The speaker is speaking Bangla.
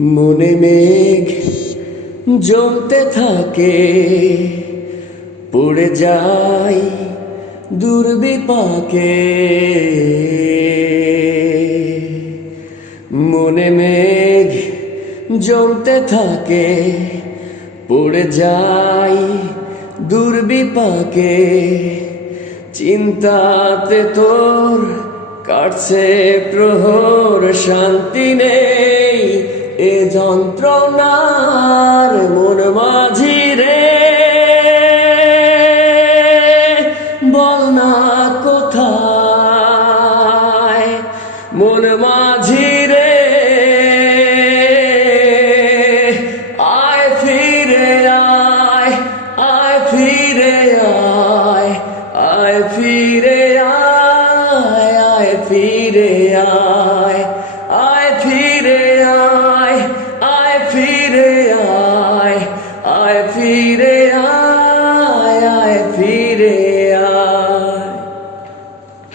মনে মেঘ জমতে থাকে, পড়ে যাই দুর্বিপাকে। মনে মেঘ জমতে থাকে, পড়ে যাই দুর্বিপাকে। চিন্তাতে তোর কাটছে প্রহর, শান্তি নেই। এ যন্ত্রণার মন মাঝি রে। বল না কোথায় মন মাঝি রে। আয় ফিরে আয় আয় ফিরে আয় আয় ফিরে আয় আয় ফিরে আয়। ফিরে আয় ফিরে।